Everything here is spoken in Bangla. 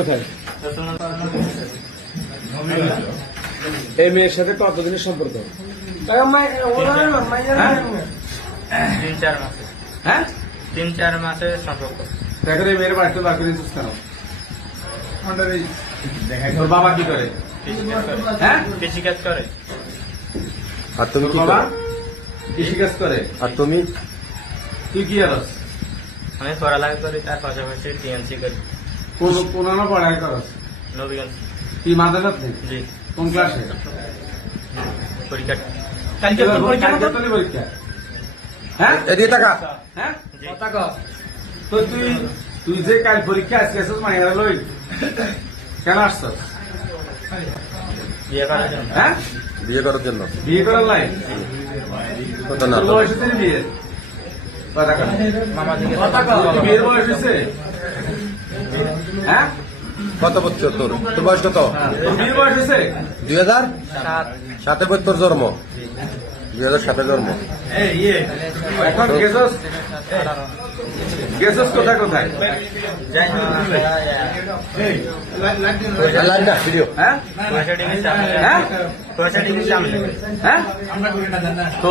কোথায়? এই মেয়ের সাথে কতদিনের সম্পর্ক? 3-4 মাসের সম্পর্ক। দেখো এই মেয়ের বাড়িতে বার করে দিচ্ছিস কেন? তোর বাবা কি করে? কৃষিকাজ করে। আর তুমি কি করো? কৃষিকাজ করে। আর তুমি? তুই কি আরস? আমি পড়ালেখা করি, তার পাশাপাশি টিএনসি করি। কোন পড়াই করস? নবীগঞ্জ। তুই মাদ্রাসাত নেই? জি। কোন ক্লাসে? পরীক্ষা। কালকে পরীক্ষা। হ্যাঁ, এদিকে টাকা। হ্যাঁ, জি। তো তুই যে কাল পরীক্ষা আজকে আসছিস মানে লই কেন আসছস? বিয়ে করার জন্য। হ্যাঁ, বিয়ে করার জন্য। বিয়ে করার লাই? কত না? তোর বয়স হচ্ছে বিয়ে? কথা কর। তোর বিয়ের বয়স হয়েছে? হ্যাঁ, কত বছর তোর? তোর বয়স কত? তোর বিয়ের বয়স হয়েছে? 2007 তোর জন্ম। 2007 জন্ম। এখন গেছস কোথায় কোথায়? লাইন না ভিডিও। হ্যাঁ, হ্যাঁ, 65 ডিগ্রি সামনে। হ্যাঁ, তো